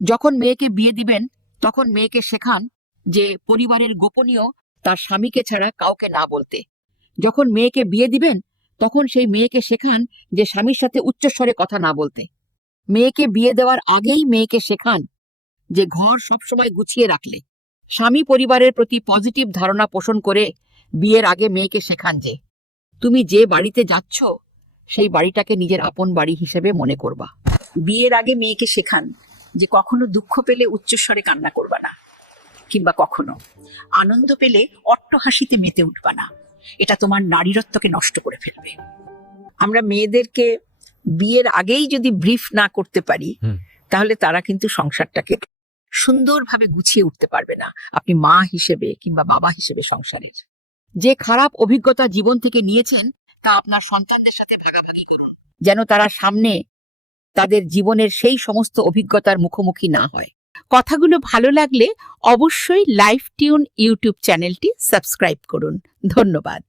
যখন মেয়েকে বিয়ে দিবেন তখন মেয়েকে শেখান যে পরিবারের গোপনীয় তার স্বামীকে ছাড়া কাউকে না বলতে। যখন মেয়েকে বিয়ে দিবেন তখন সেই মেয়েকে শেখান যে স্বামীর সাথে উচ্চস্বরে কথা না বলতে। মেয়েকে বিয়ে দেওয়ার আগেই মেয়েকে শেখান যে ঘর সবসময় গুছিয়ে রাখলে। স্বামী পরিবারের প্রতি পজিটিভ ধারণা পোষণ করে বিয়ের আগে মেয়েকে শেখান যে তুমি যে বাড়িতে যাচ্ছ সেই বাড়িটাকে নিজের আপন বাড়ি হিসেবে মনে করবা। বিয়ের আগে মেয়েকে শেখান যে কখনো দুঃখ পেলে উচ্চস্বরে কান্না করবা না, কিংবা কখনো আনন্দ পেলে অট্টহাসিতে মেতে উঠবা না। এটা তোমার নারীরত্বকে নষ্ট করে ফেলবে। আমরা মেয়েদেরকে বিয়ের আগেই যদি ব্রিফ না করতে পারি তাহলে তারা কিন্তু সংসারটাকে সুন্দরভাবে গুছিয়ে উঠতে পারবে না, আপনি মা হিসেবে কিংবা বাবা হিসেবে সংসারের। যে খারাপ অভিজ্ঞতা জীবন থেকে নিয়েছেন তা আপনার সন্তানদের সাথে ভাগাভাগি করুন, যেন তারা সামনে তাদের জীবনের সেই সমস্ত অভিজ্ঞতার মুখোমুখি না হয়। কথাগুলো ভালো লাগলে অবশ্যই লাইফ টিউন ইউটিউব চ্যানেলটি সাবস্ক্রাইব করুন। ধন্যবাদ।